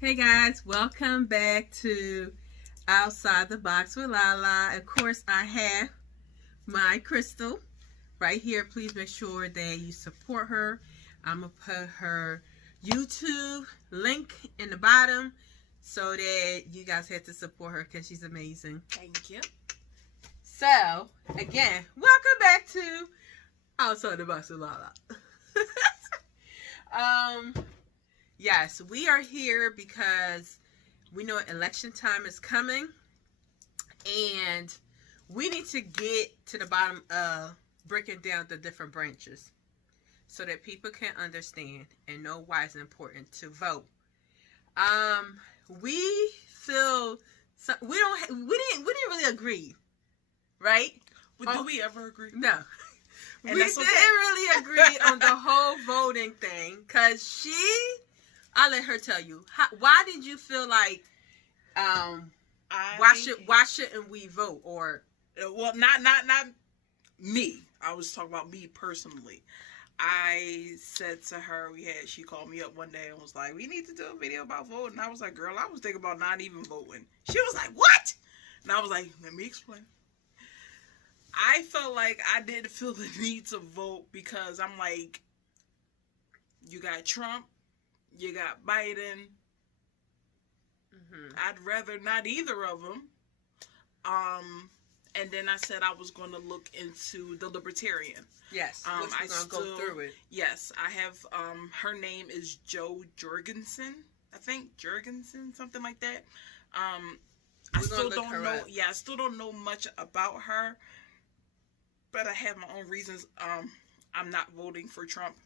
Hey guys, welcome back to Outside the Box with Lala. Of course, I have my Crystal right here. Please make sure that you support her. I'm going to put her YouTube link in the bottom so that you guys have to support her because she's amazing. Thank you. So, again, welcome back to Outside the Box with Lala. Yes, we are here because we know election time is coming and we need to get to the bottom of breaking down the different branches so that people can understand and know why it's important to vote. We feel we didn't really agree, right? But do we ever agree? No. And we didn't really agree on the whole voting thing because I'll let her tell you. Why did you feel like why shouldn't we vote? Or well, not me. I was talking about me personally. I said to her, she called me up one day and was like, we need to do a video about voting. I was like, girl, I was thinking about not even voting. She was like, what? And I was like, let me explain. I felt like I didn't feel the need to vote because I'm like, you got Trump, you got Biden. Mm-hmm. I'd rather not either of them. And then I said I was going to look into the Libertarian. Yes, which we're going to go through it. Yes, I have, her name is Jo Jorgensen, I think, something like that. I still don't know. Yeah, I still don't know much about her, but I have my own reasons. I'm not voting for Trump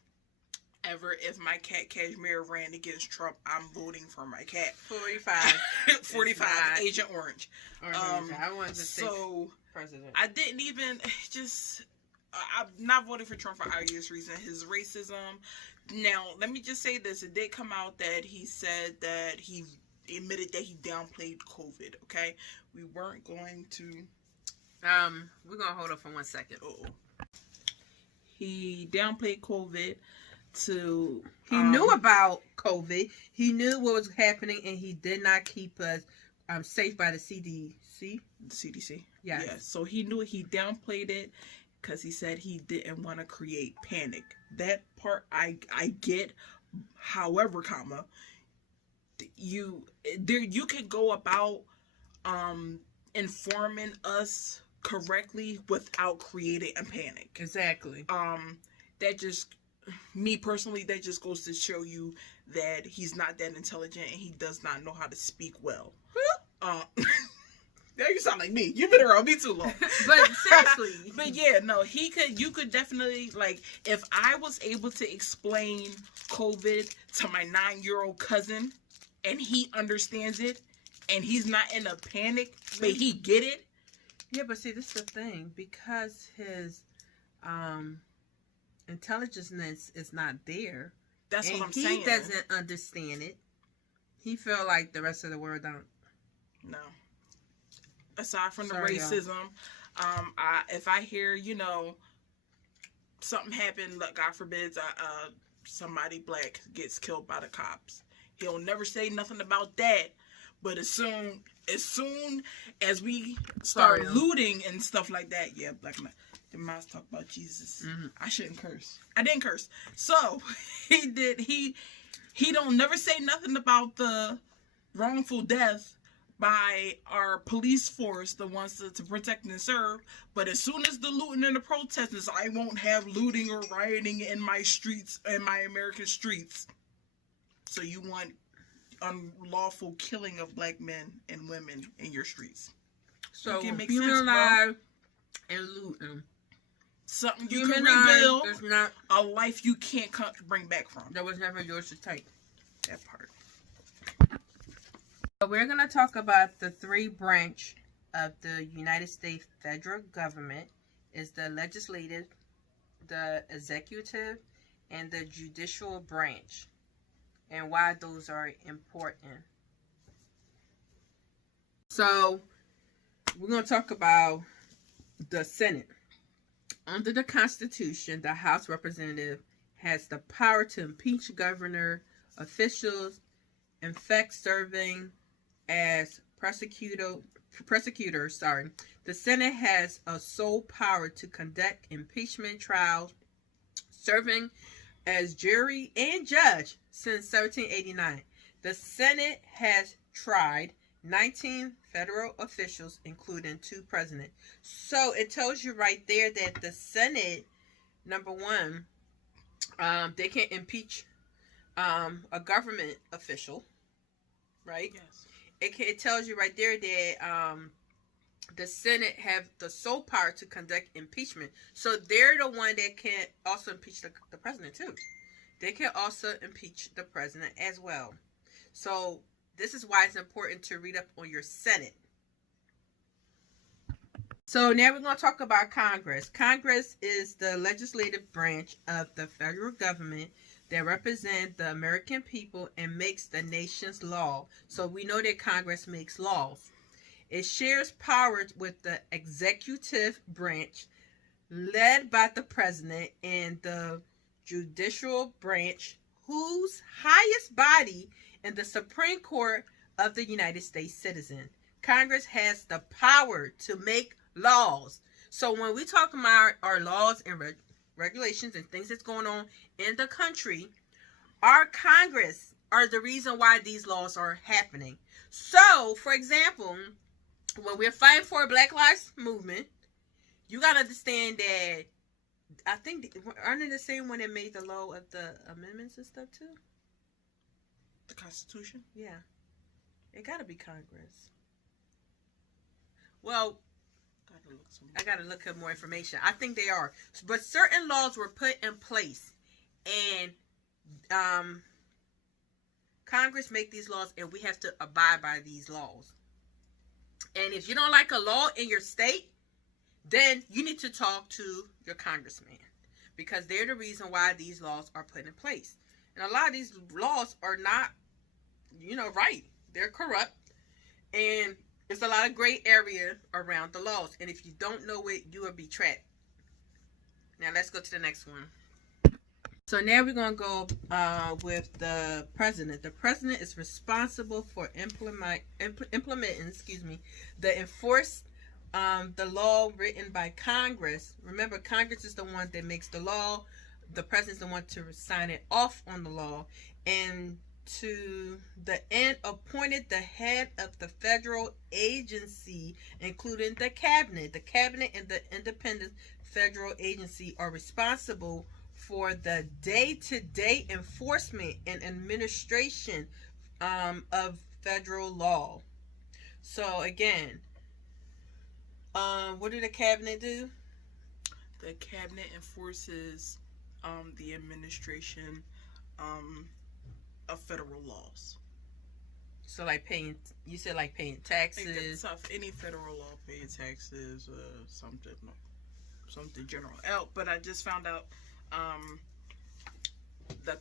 ever. If my cat Cashmere ran against Trump, I'm voting for my cat. 45 Agent Orange. I wanted to so president. I didn't even I'm not voting for Trump for obvious reason. His racism. Now, let me just say this. It did come out that he said that he admitted that he downplayed COVID, okay? We weren't going to... we're going to hold up for 1 second. He downplayed COVID to... He knew about COVID. He knew what was happening, and he did not keep us safe by the CDC. The CDC? Yes. Yeah. So he knew he downplayed it because he said he didn't want to create panic. That part I get. However, comma, you can go about informing us correctly without creating a panic. Exactly. That just, me personally, that just goes to show you that he's not that intelligent and he does not know how to speak well. Now you sound like me. You've been around me too long. But seriously. But yeah, no, you could definitely, like, if I was able to explain COVID to my 9-year-old cousin and he understands it and he's not in a panic, but he get it. Yeah, but see, this is the thing. Because his intelligence is not there. That's what I'm saying. He doesn't understand it. He feel like the rest of the world don't. No. Aside from the racism, if I hear, something happened, like, God forbid, somebody black gets killed by the cops, he'll never say nothing about that. But as soon as we start looting and stuff like that, yeah, black man, the mouse talk about Jesus. Mm-hmm. I shouldn't curse. I didn't curse. So he don't never say nothing about the wrongful death by our police force, the ones to protect and serve. But as soon as the looting and the protesters, I won't have looting or rioting in my streets, in my American streets. So you want unlawful killing of black men and women in your streets. So human life and looting. Something you can rebuild, a life you can't bring back from. That was never yours to take. That part. We're going to talk about the 3 branch of the United States federal government. Is the legislative, the executive, and the judicial branch, and why those are important. So, we're going to talk about the Senate. Under the Constitution, the House Representative has the power to impeach governor, officials, in fact serving as prosecutor. The Senate has a sole power to conduct impeachment trials, serving as jury and judge since 1789. The Senate has tried 19 federal officials, including 2 presidents. So it tells you right there that the Senate, number one, they can impeach a government official, right? Yes. It tells you right there that the Senate have the sole power to conduct impeachment. So they're the one that can also impeach the president too. They can also impeach the president as well. So this is why it's important to read up on your Senate. So now we're going to talk about Congress. Congress is the legislative branch of the federal government that represents the American people and makes the nation's law. So we know that Congress makes laws. It shares powers with the executive branch led by the president and the judicial branch, whose highest body in the Supreme Court of the United States citizen. Congress has the power to make laws. So when we talk about our laws and regulations and things that's going on in the country, our Congress are the reason why these laws are happening. So, for example, when we're fighting for a Black Lives Movement, you got to understand that I think, aren't they the same one that made the law of the amendments and stuff too? The Constitution? Yeah. It got to be Congress. Well, I got to look up more information. I think they are. But certain laws were put in place. And Congress make these laws and we have to abide by these laws. And if you don't like a law in your state, then you need to talk to your congressman, because they're the reason why these laws are put in place. And a lot of these laws are not, right. They're corrupt. And there's a lot of gray area around the laws. And if you don't know it, you will be trapped. Now let's go to the next one. So now we're going to go with the president. The president is responsible for implementing, the law written by Congress. Remember, Congress is the one that makes the law. The president is the one to sign it off on the law. And to the end, appointed the head of the federal agency, including the cabinet. The cabinet and the independent federal agency are responsible for the day-to-day enforcement and administration of federal law. So again, what did the cabinet do? The cabinet enforces the administration of federal laws. So like paying taxes. Any federal law, paying taxes, something general. But I just found out the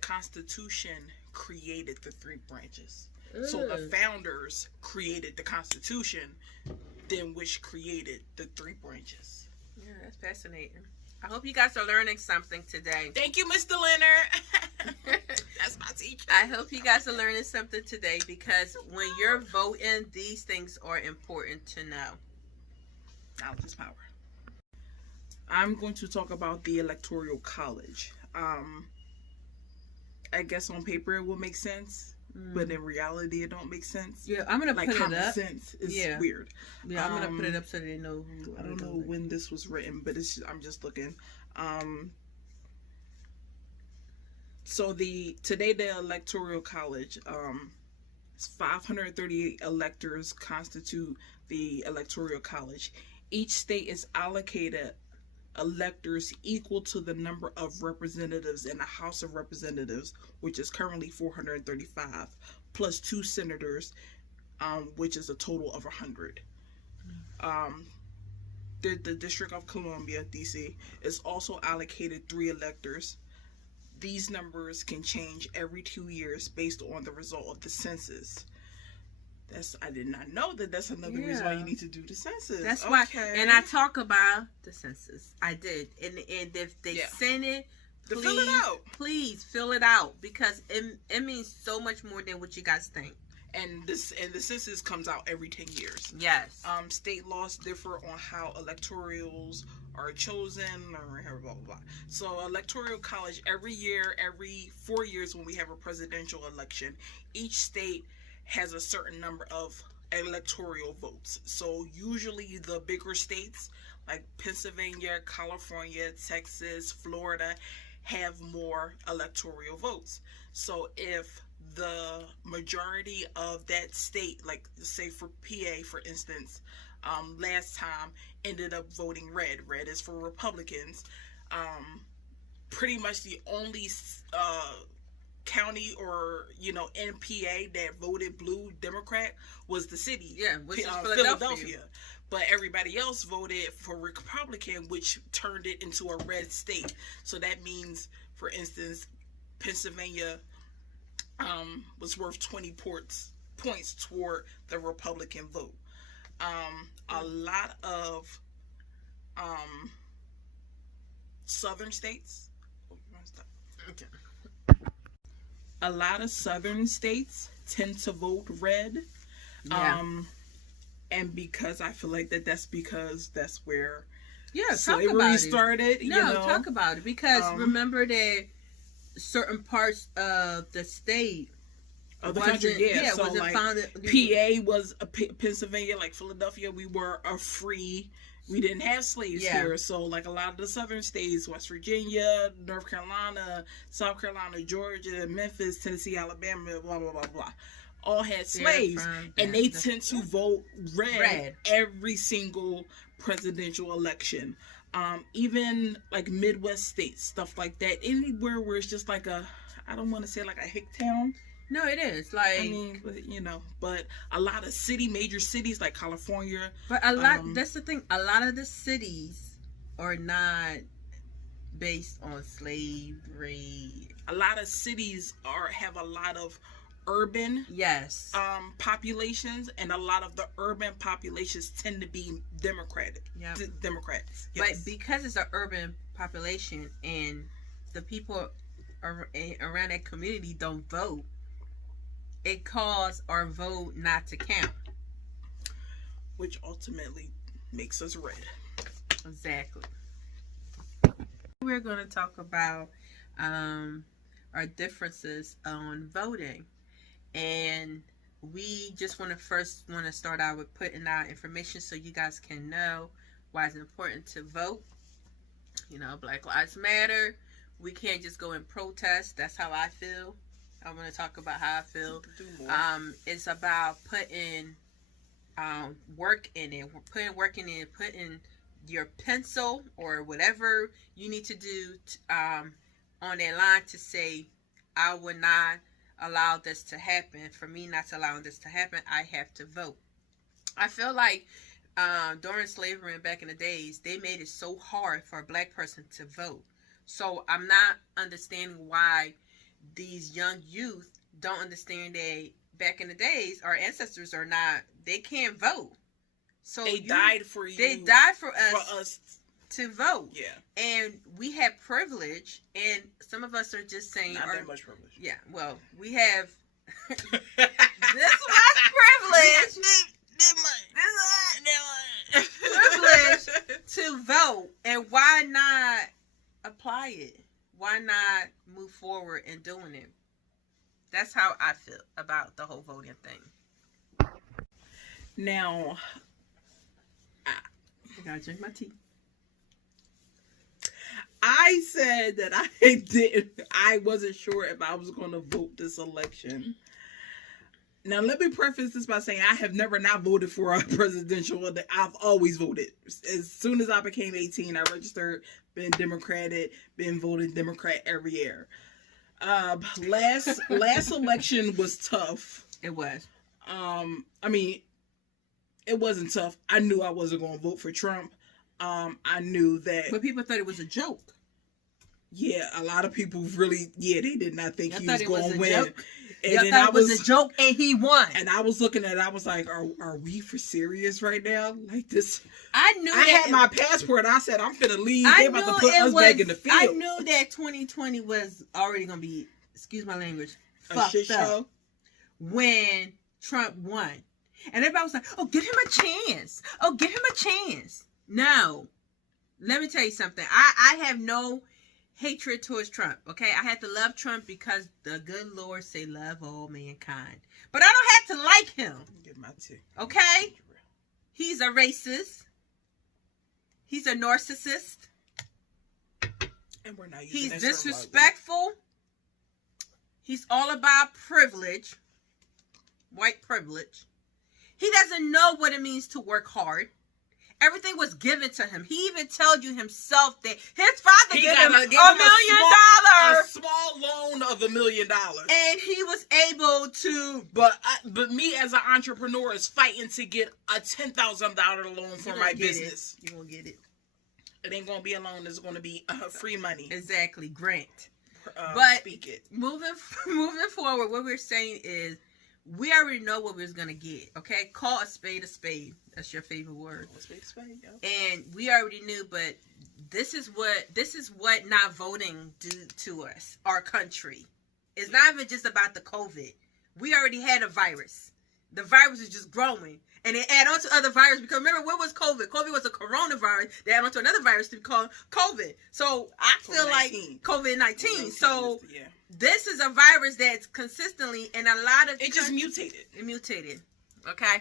Constitution created the 3 branches. So the founders created the Constitution, then which created the 3 branches. Yeah, that's fascinating. I hope you guys are learning something today. Thank you, Mr. Leonard. That's my teacher. I hope you guys are learning something today, because when you're voting, these things are important to know. Knowledge is power. I'm going to talk about the Electoral College. I guess on paper it will make sense, but in reality it don't make sense. Yeah, I'm gonna put it up. Common sense is weird. Yeah, I'm gonna put it up so they know who. I don't know when this was written, but I'm just looking. So today the Electoral College, 538 electors constitute the Electoral College. Each state is allocated electors equal to the number of representatives in the House of Representatives, which is currently 435, plus 2 senators, which is a total of 100. The District of Columbia, DC, is also allocated 3 electors. These numbers can change every 2 years based on the result of the census. I did not know that. That's another reason why you need to do the census. That's why. And I talk about the census. I did. And the Senate please, fill it out. Please fill it out, because it means so much more than what you guys think. And the census comes out every 10 years. Yes. State laws differ on how electorals are chosen, or blah, blah, blah. So electoral college, every 4 years when we have a presidential election, each state has a certain number of electoral votes. So usually the bigger states like Pennsylvania, California, Texas, Florida have more electoral votes. So if the majority of that state, like say for PA for instance, last time ended up voting red is for Republicans, pretty much the only county or in PA that voted blue Democrat was the city, which is Philadelphia. But everybody else voted for Republican, which turned it into a red state. So that means, for instance, Pennsylvania was worth 20 points toward the Republican vote. A lot of southern states. Okay. A lot of southern states tend to vote red. Yeah. And because I feel like that's because that's where slavery started. Talk about it. Because remember that certain parts of the state of the country, so wasn't like founded. PA was Pennsylvania, like Philadelphia, we were we didn't have slaves here. So like a lot of the southern states, West Virginia, North Carolina, South Carolina, Georgia, Memphis, Tennessee, Alabama, blah blah blah blah, all had slaves, and they tend to vote red every single presidential election. Even like Midwest states, stuff like that, anywhere where it's just like I don't want to say like a hick town. No, it is. Like, I mean, but a lot of major cities like California. But a lot, that's the thing. A lot of the cities are not based on slavery. A lot of cities have a lot of urban populations, and a lot of the urban populations tend to be Democratic. Yeah, Democrats. Yes. But because it's an urban population and the people around that community don't vote, it caused our vote not to count, which ultimately makes us red. Exactly. We're going to talk about our differences on voting, and we just want to start out with putting out information so you guys can know why it's important to vote. Black Lives Matter. We can't just go and protest. That's how I feel. I'm going to talk about how I feel. It's about putting work in it. We're putting work in it, putting your pencil or whatever you need to do on that line to say, I would not allow this to happen. For me not to allow this to happen, I have to vote. I feel like during slavery and back in the days, they made it so hard for a black person to vote. So I'm not understanding why these young youth don't understand that back in the days, our ancestors they can't vote. So they died for you. They died for us to vote. Yeah. And we have privilege, and some of us are just saying... Not that much privilege. Yeah, well, we have this much privilege. Privilege to vote, and why not apply it? Why not move forward in doing it? That's how I feel about the whole voting thing. Now, I gotta drink my tea. I said that I wasn't sure if I was going to vote this election. Now, let me preface this by saying I have never not voted for a presidential. I've always voted. As soon as I became 18, I registered, been Democratic, been voted Democrat every year. Last election was tough. It was. I mean, it wasn't tough. I knew I wasn't going to vote for Trump. I knew that. But people thought it was a joke. Yeah, a lot of people really, they did not think he was going to win. Joke. Y'all thought it was a joke, and he won. And I was looking at it, I was like, are we for serious right now? Like this? I had my passport. I said, I'm finna leave. They about to put us back in the field. I knew that 2020 was already gonna be, excuse my language, a shit show when Trump won. And everybody was like, oh, give him a chance. Oh, give him a chance. No. Let me tell you something. I have no hatred towards Trump, okay? I had to love Trump because the good Lord say love all mankind. But I don't have to like him. Get my tea. Okay? He's a racist. He's a narcissist. And we're not using He's that disrespectful. He's all about privilege. White privilege. He doesn't know what it means to work hard. Everything was given to him. He even told you himself that his father gave him $1 million. A small loan of $1 million. And he was able to... But me as an entrepreneur is fighting to get a $10,000 loan for my business. You're going to get it. It ain't going to be a loan. It's going to be free money. Exactly. Grant. But speak it. Moving forward, what we're saying is we already know what we was going to get. Okay? Call a spade a spade. That's your favorite word. Spade, yeah. And we already knew, but this is what not voting do to us, our country. It's not even just about the COVID. We already had a virus. The virus is just growing. And they add on to other viruses. Because remember, what was COVID? COVID was a coronavirus. They add on to another virus to be called COVID. So I feel like COVID-19. So this is a virus that's consistently in a lot of... It just mutated. It mutated. Okay?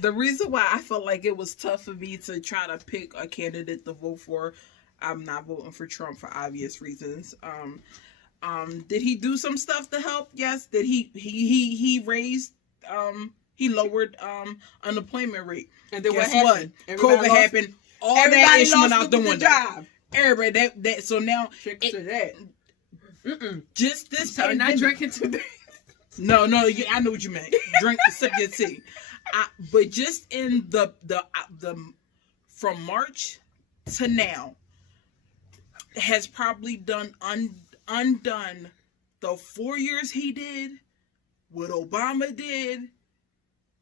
The reason why I felt like it was tough for me to try to pick a candidate to vote for, I'm not voting for Trump for obvious reasons. Did he do some stuff to help? Yes. Did he raised he lowered unemployment rate. And then guess what? COVID happened. All that issue went out the window. Job. Everybody that so now to that. Just this so not drinking today. No, I know what you meant. Drink, sip your tea. But just in the from March to now has probably undone the 4 years he did, what Obama did,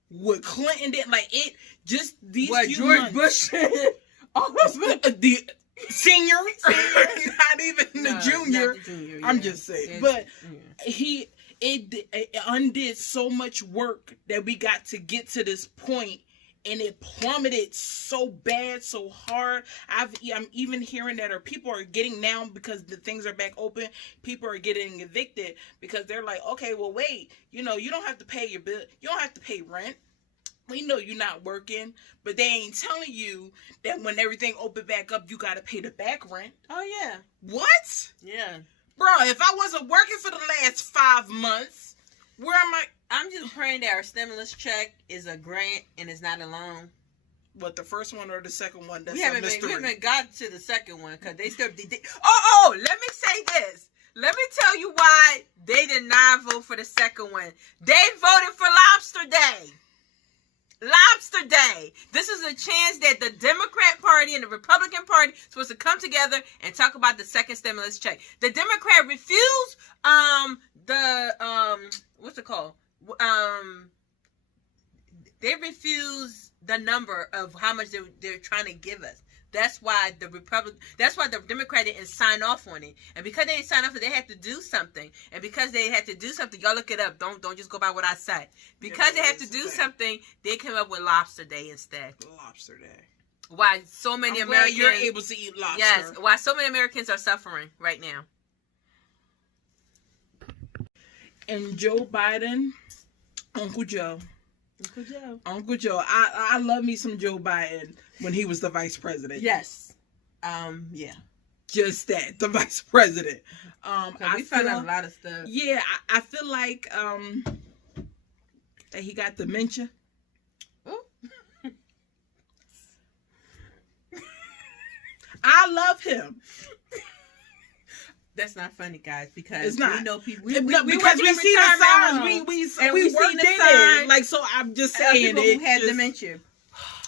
what Clinton did. Like it, just these what few George months, Bush did. the senior, not even the junior. Not the junior, I'm just saying, but it undid so much work that we got to get to this point, and it plummeted so bad, so hard. I'm even hearing that people are getting now because the things are back open. People are getting evicted because they're like, okay, well, wait, you don't have to pay your bill. You don't have to pay rent. We know you're not working, but they ain't telling you that when everything opened back up, you got to pay the back rent. Oh, yeah. What? Yeah. Bro, if I wasn't working for the last 5 months, where am I? I'm just praying that our stimulus check is a grant and it's not a loan. What, the first one or the second one? That's we a haven't mystery. got to the second one because they still did. Oh, let me say this. Let me tell you why they did not vote for the second one. They voted for Lobster Day. Lobster Day. This is a chance that the Democrat Party and the Republican Party are supposed to come together and talk about the second stimulus check. The Democrat refused what's it called? They refused the number of how much they're trying to give us. That's why the Democrat didn't sign off on it. And because they didn't sign off on it, they had to do something. And because they had to do something, y'all look it up. Don't just go by what I say. Because they have to do something, they came up with Lobster Day instead. Lobster Day. Why so many Americans... you're able to eat lobster. Yes, why so many Americans are suffering right now. And Joe Biden, Uncle Joe. I love me some Joe Biden when he was the vice president. Yes. Yeah. Just that, the vice president. We found out a lot of stuff. Yeah, I feel like that he got dementia. Oh. I love him. That's not funny, guys, because it's not. We know people. Because we see the signs. We worked in it. Like, so I'm just saying people who had dementia.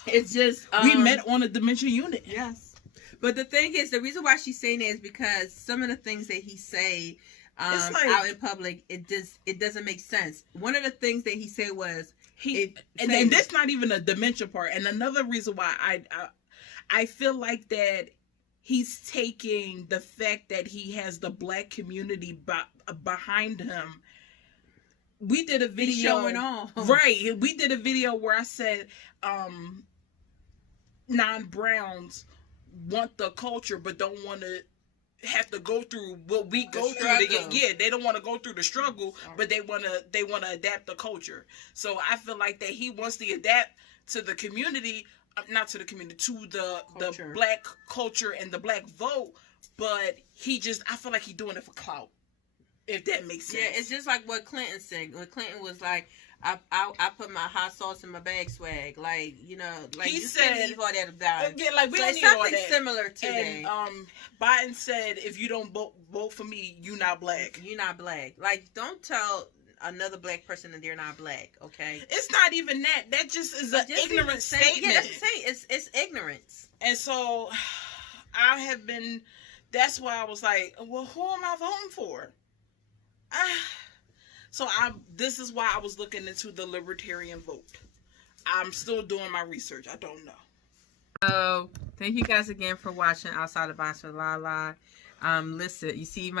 It's just we met on a dementia unit. Yes, but the thing is, the reason why she's saying that is because some of the things that he say, It's like, out in public, it doesn't make sense. One of the things that he said was and that's not even a dementia part. And another reason why I feel like that he's taking the fact that he has the black community behind him. We did a video showing off, right? We did a video where I said non-Browns want the culture but don't want to have to go through what we go through to get. Yeah, they don't want to go through the struggle, but they want to adapt the culture. So I feel like that he wants to adapt to the community, not to the community, to the black culture and the black vote. But I feel like he's doing it for clout, if that makes sense. Yeah, it's just like what Clinton said. When Clinton was like, I put my hot sauce in my bag swag. Like, you know, like he you said, can't leave all that about. Yeah, like we so don't it's need all something that. Similar to and, that. Biden said, if you don't vote for me, you not black. You're not black. Like, don't tell another black person that they're not black, okay? It's not even that. That just is an ignorant statement. Yeah, that's the thing. It's ignorance. And so that's why I was like, well, who am I voting for? This is why I was looking into the libertarian vote. I'm still doing my research. I don't know. So, thank you guys again for watching Outside the Box with Lala. Listen, you see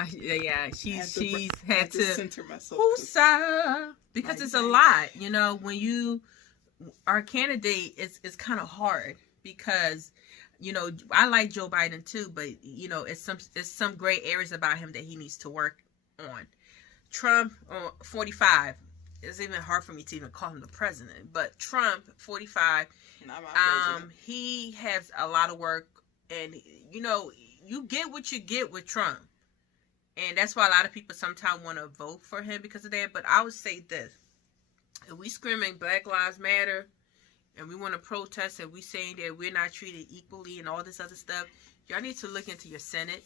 she's had to center myself because it's a lot. You know, when our candidate it's kind of hard because, you know, I like Joe Biden too, but you know, it's some gray areas about him that he needs to work on. Trump, 45. It's even hard for me to even call him the president, but Trump, 45. Not my president. He has a lot of work, and you know, you get what you get with Trump, and that's why a lot of people sometimes want to vote for him because of that. But I would say this: if we screaming Black Lives Matter, and we want to protest, and we saying that we're not treated equally, and all this other stuff, y'all need to look into your Senate.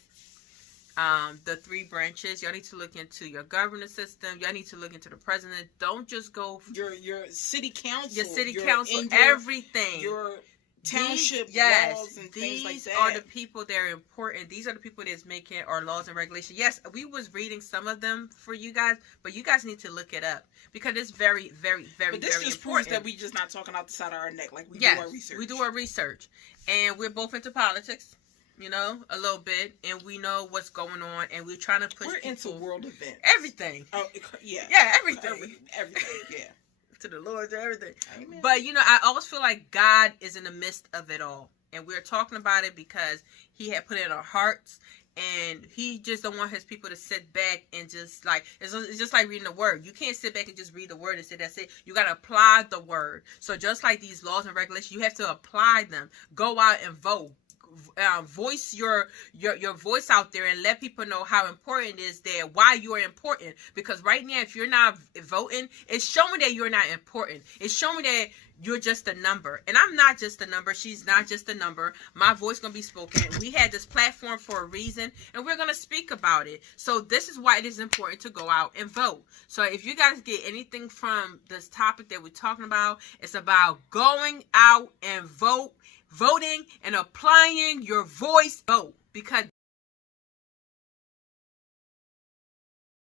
The 3 branches. Y'all need to look into your governance system. Y'all need to look into the president. Don't just go your city council. Your city council, everything. Your township laws and things like that. These are the people that are important. These are the people that's making our laws and regulations. Yes, we was reading some of them for you guys, but you guys need to look it up because it's very, very, very, but this very just important. proves that we just not talking out the side of our neck. Like we do our research. We do our research, and we're both into politics. You know, a little bit, and we know what's going on, and we're trying to push. We're into world events. Everything. Oh, yeah. Yeah, everything. Everything, yeah. To the Lord, to everything. Amen. But, you know, I always feel like God is in the midst of it all. And we're talking about it because he had put it in our hearts, and he just don't want his people to sit back and just like, it's just like reading the word. You can't sit back and just read the word and say that's it. You got to apply the word. So just like these laws and regulations, you have to apply them. Go out and vote. Voice your voice out there and let people know how important it is that why you are important, because right now if you're not voting, it's showing that you're not important. It's showing that you're just a number, and I'm not just a number. She's not just a number. My voice gonna be spoken. We had this platform for a reason, and we're gonna speak about it. So this is why it is important to go out and vote. So if you guys get anything from this topic that we're talking about, it's about going out and voting and applying your voice. Vote, because